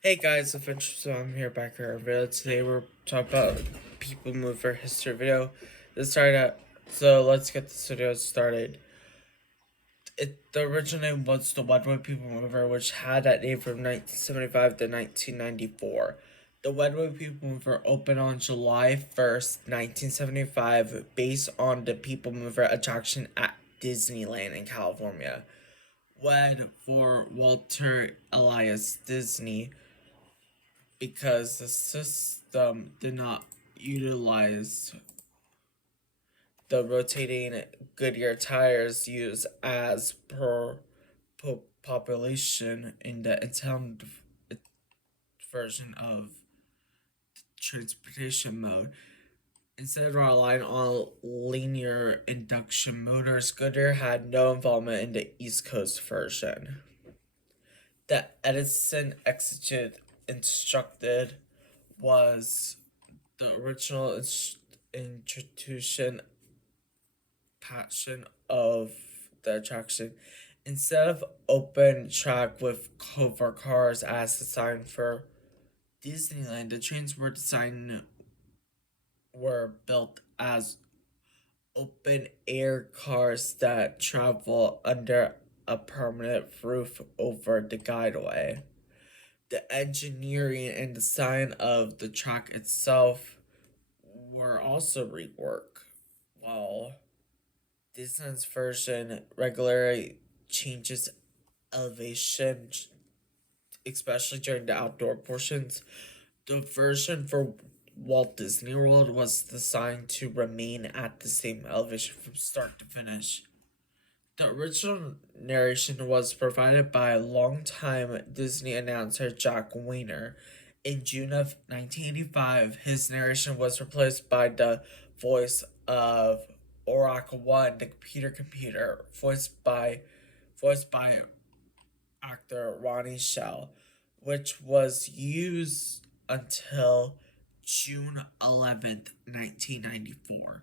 Hey guys, so I'm here back here our video. Today we're talking about People Mover history video. This started at, so let's get this video started. The original name was the Wedway People Mover, which had that name from 1975 to 1994. The Wedway People Mover opened on July 1st, 1975, based on the People Mover attraction at Disneyland in California. Wed for Walter Elias Disney, because the system did not utilize the rotating Goodyear tires used as per population in the intended version of transportation mode. Instead of relying on linear induction motors, Goodyear had no involvement in the East Coast version. The Edison executed instructed was the original institution passion of the attraction. Instead of open track with hover cars as designed for Disneyland, the trains were built as open air cars that travel under a permanent roof over the guideway. The engineering and design of the track itself were also reworked, while Disney's version regularly changes elevation, especially during the outdoor portions. The version for Walt Disney World was designed to remain at the same elevation from start to finish. The original narration was provided by longtime Disney announcer Jack Weiner. In June of 1985, his narration was replaced by the voice of Oracle One, the computer, voiced by actor Ronnie Shell, which was used until June 11th, 1994,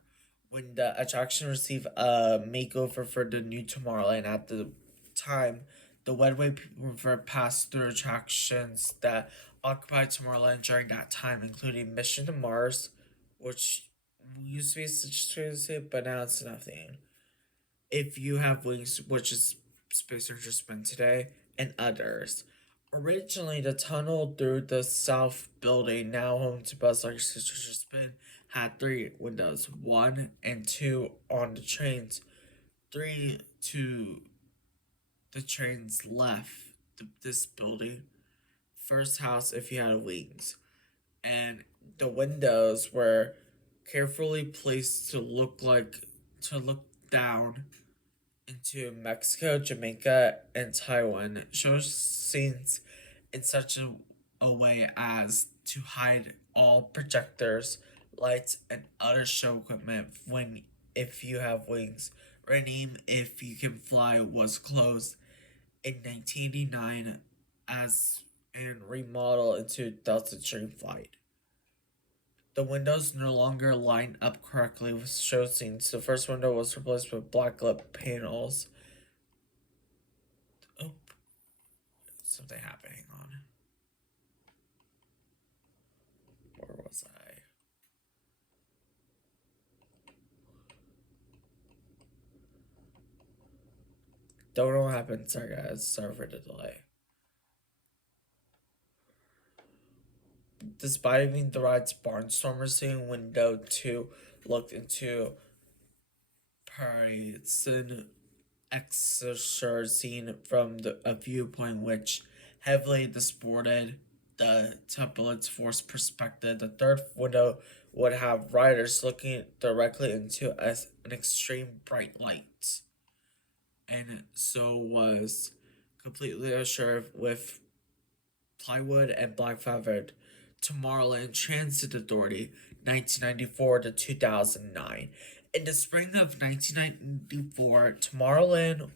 when the attraction received a makeover for the new Tomorrowland. At the time, the Wedway River passed through attractions that occupied Tomorrowland during that time, including Mission to Mars, which used to be such but now it's nothing. If You Have Wings, which is Space Ranger Spin today, and others. Originally, the tunnel through the south building, now home to Buzz Lightyear's Signature Spin, had three windows, one and two on the trains, three to the trains left this building. First house if you had wings, and the windows were carefully placed to look down into Mexico, Jamaica, and Taiwan. Shows scenes in such a way as to hide all projectors, lights, and other show equipment when If You Have Wings. Renamed If You Can Fly was closed in 1989 as and remodeled into Delta Dream Flight. The windows no longer line up correctly with show scenes. The first window was replaced with blacklit panels. Oh, something happening on. Where was I? Don't know what happened. Sorry, guys. Sorry for the delay. Despite being the ride's barnstormer scene, window 2 looked into Parisian exercising from a viewpoint which heavily distorted the tablet's force perspective. The third window would have riders looking directly into an extreme bright light, and so was completely assured with plywood and black feathered. Tomorrowland Transit Authority, 1994 to 2009. In the spring of 1994, Tomorrowland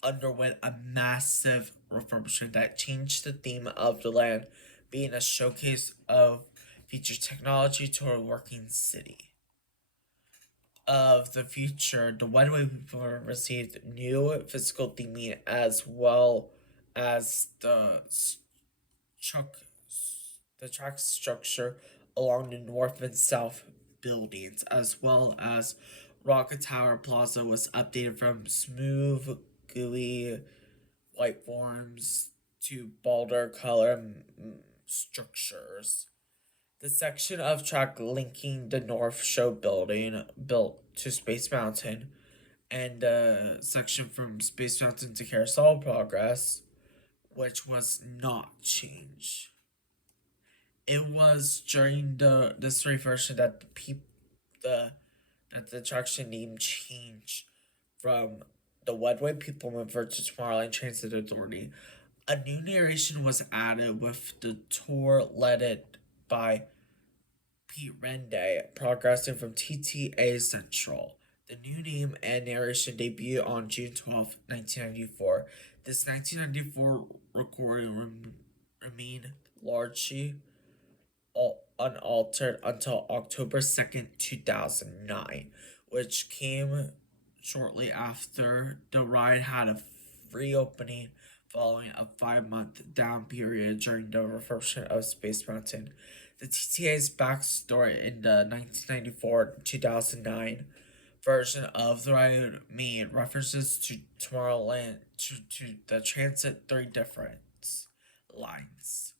underwent a massive refurbishment that changed the theme of the land, being a showcase of future technology to a working city. Of the future, the Wedway people received new physical theming as well as the structure the track structure along the north and south buildings, as well as Rocket Tower Plaza was updated from smooth, gooey white forms to bolder color structures. The section of track linking the North Show building built to Space Mountain and the section from Space Mountain to Carousel Progress, which was not changed. It was during this reversion that the that the attraction name changed from the Wedway People Mover to Tomorrowland Transit Authority. A new narration was added with the tour led by Pete Rende, progressing from TTA Central. The new name and narration debuted on June 12, 1994. This 1994 recording remained largely unaltered until October 2nd, 2009, which came shortly after the ride had a free opening following a 5-month down period during the refurbishment of Space Mountain. The TTA's backstory in the 1994-2009 version of the ride made references to Tomorrowland to the transit 3 different lines: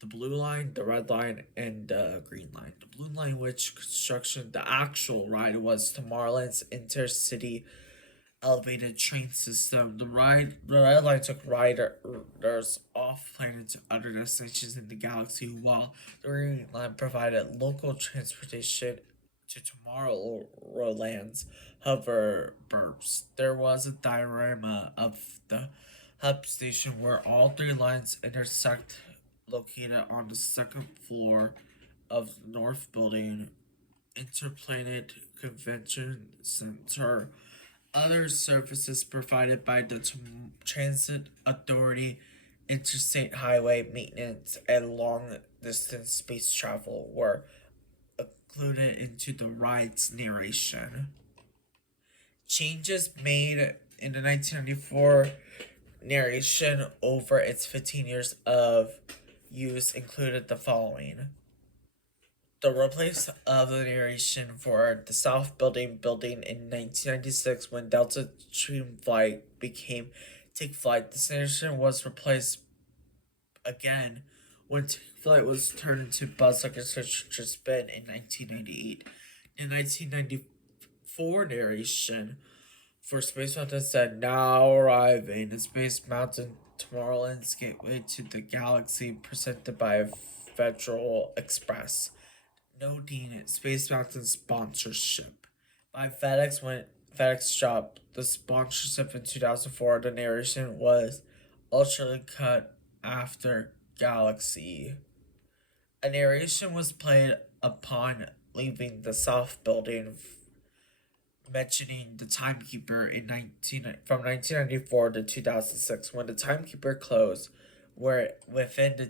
the blue line, the red line, and the green line. The blue line, which construction the actual ride was Tomorrowland's intercity elevated train system. The red line took riders off planet to other destinations in the galaxy, while the green line provided local transportation to Tomorrowland's hoverboards. There was a diorama of the hub station where all 3 lines intersect, located on the 2nd floor of the North Building Interplanet Convention Center. Other services provided by the Transit Authority, interstate highway maintenance, and long distance space travel were included into the ride's narration. Changes made in the 1994 narration over its 15 years of use included the following: the replace of the narration for the South Building in 1996 when Delta Dream Flight became Take Flight. This narration was replaced again when Take Flight was turned into Buzz Lightyear's Future Spin in 1998. In 1994 narration for Space Mountain said, "Now arriving in Space Mountain, Tomorrowland's gateway to the galaxy, presented by Federal Express," noting Space Mountain's sponsorship. By FedEx, when FedEx dropped the sponsorship in 2004, the narration was ultra cut after Galaxy. A narration was played upon leaving the South Building, mentioning the Timekeeper from 1994 to 2006. When the Timekeeper closed, where within the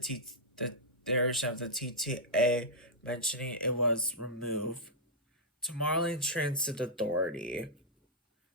narration of the TTA mentioning it was removed. Tomorrowland Transit Authority,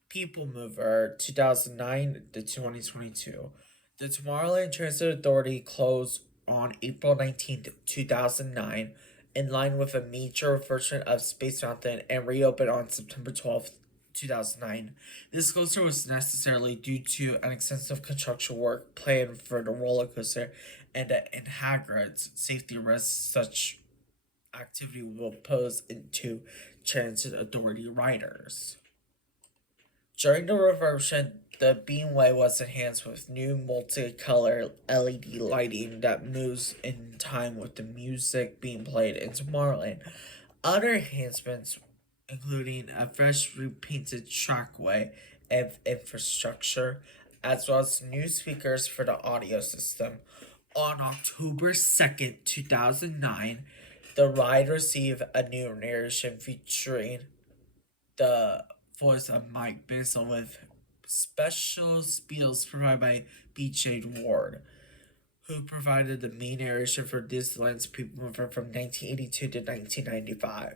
People Mover, 2009 to 2022. The Tomorrowland Transit Authority closed on April 19th, 2009, in line with a major refurbishment of Space Mountain, and reopened on September 12th, 2009. This closure was necessarily due to an extensive construction work planned for the roller coaster and Hagrid's safety risks such activity will pose into Transit Authority riders. During the reversion, the Beamway was enhanced with new multicolor LED lighting that moves in time with the music being played in Tomorrowland. Other enhancements, including a fresh repainted trackway and infrastructure, as well as new speakers for the audio system. On October 2nd, 2009, the ride received a new narration featuring the voice of Mike Basil, with special spiels provided by B.J. Ward, who provided the main narration for Disneyland's People Mover from 1982 to 1995.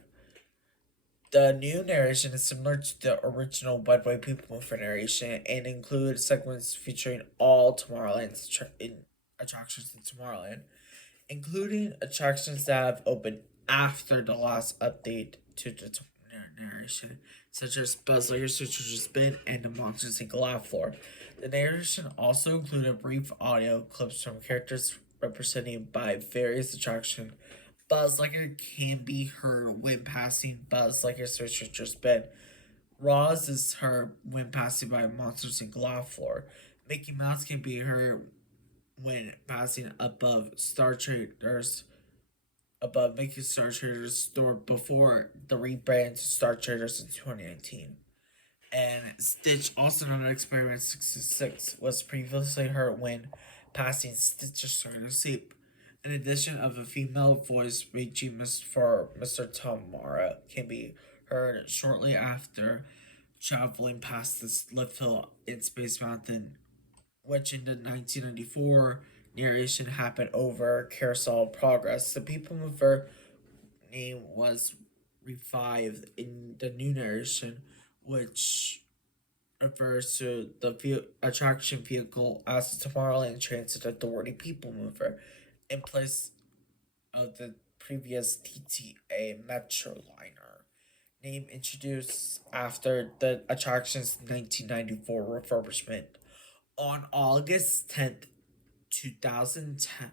The new narration is similar to the original Wedway People Mover narration and includes segments featuring all Tomorrowland's attractions in Tomorrowland. including attractions that have opened after the last update to the narration, such as Buzz Lightyear's Future Spin and the Monsters Inc. Laugh Floor. The narration also included brief audio clips from characters represented by various attractions. Buzz Lightyear can be heard when passing Buzz Lightyear's Future Spin. Roz is heard when passing by Monsters Inc. Laugh Floor. Mickey Mouse can be heard when passing above Mickey's Star Traders store before the rebrand to Star Traders in 2019. And Stitch, also known as Experiment 66, was previously heard when passing Stitch's Starter Sleep. In addition of a female voice reaching for Mr. Tamara can be heard shortly after traveling past the lift hill in Space Mountain, which in the 1994 narration happened over Carousel Progress. The People Mover name was revived in the new narration, which refers to the attraction vehicle as the Tomorrowland Transit Authority People Mover in place of the previous TTA Metroliner name introduced after the attraction's 1994 refurbishment. On August 5th, 2010,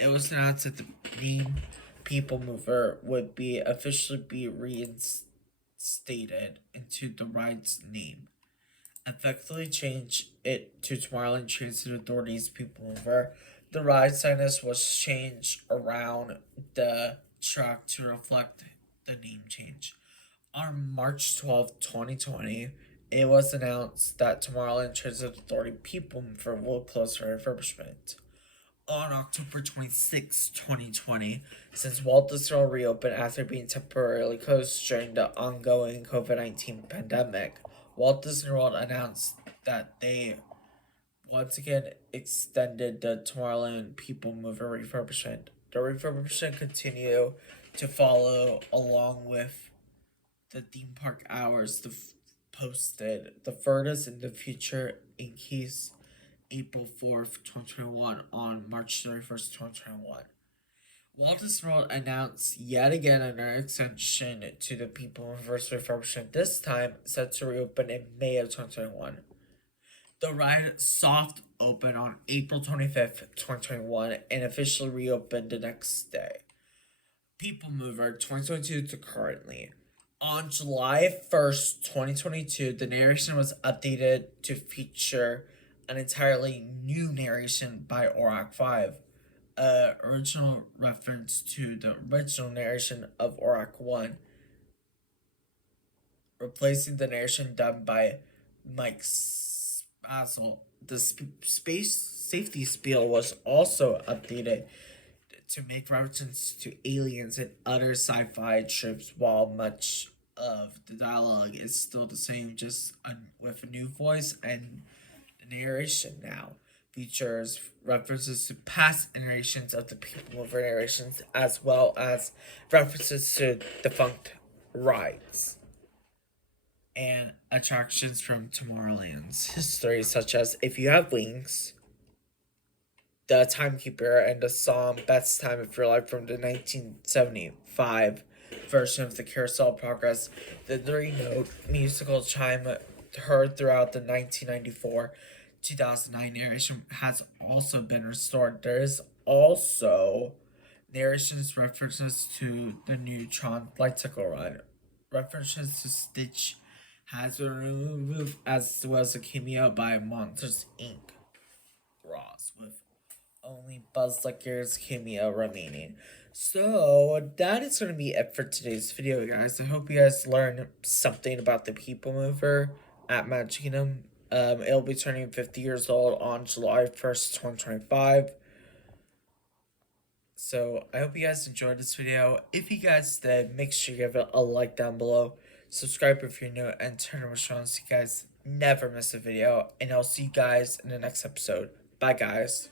it was announced that the name People Mover would officially be reinstated into the ride's name. Effectively change it to Tomorrowland Transit Authority's People Mover. The ride signage was changed around the track to reflect the name change. On March 12, 2020, it was announced that Tomorrowland Transit Authority People Mover will close for refurbishment. On October 26, 2020, since Walt Disney World reopened after being temporarily closed during the ongoing COVID-19 pandemic, Walt Disney World announced that they once again extended the Tomorrowland People Mover refurbishment. The refurbishment continued to follow along with the theme park hours posted the furthest in the future in case April 4th, 2021 on March 31st, 2021. Walt Disney World announced yet again another extension to the People Mover refurbishment, this time set to reopen in May of 2021. The ride soft opened on April 25th, 2021 and officially reopened the next day. People Mover 2022 to currently. On July 1st, 2022, the narration was updated to feature an entirely new narration by Auroch 5, original reference to the original narration of Auroch 1, replacing the narration done by Mike Spazzle. The space safety spiel was also updated to make references to aliens and other sci-fi trips, while much of the dialogue is still the same, just with a new voice, and the narration now features references to past narrations of the People Mover narrations, as well as references to defunct rides and attractions from Tomorrowland's history, such as If You Have Wings, The Timekeeper, and the song Best Time of Your Life from the 1975 version of the Carousel Progress. The 3-note musical chime heard throughout the 1994-2009 narration has also been restored. There is also narrations references to the new Tron Bicycle ride. References to Stitch has been removed, as well as a cameo by Monsters Inc. Roz, with only Buzz Lightyear's cameo remaining. So that is going to be it for today's video, guys. I hope you guys learned something about the People Mover at Magic Kingdom. It'll be turning 50 years old on July 1st, 2025. So I hope you guys enjoyed this video. If you guys did, make sure you give it a like down below. Subscribe if you're new, and turn on notifications so you guys never miss a video. And I'll see you guys in the next episode. Bye, guys.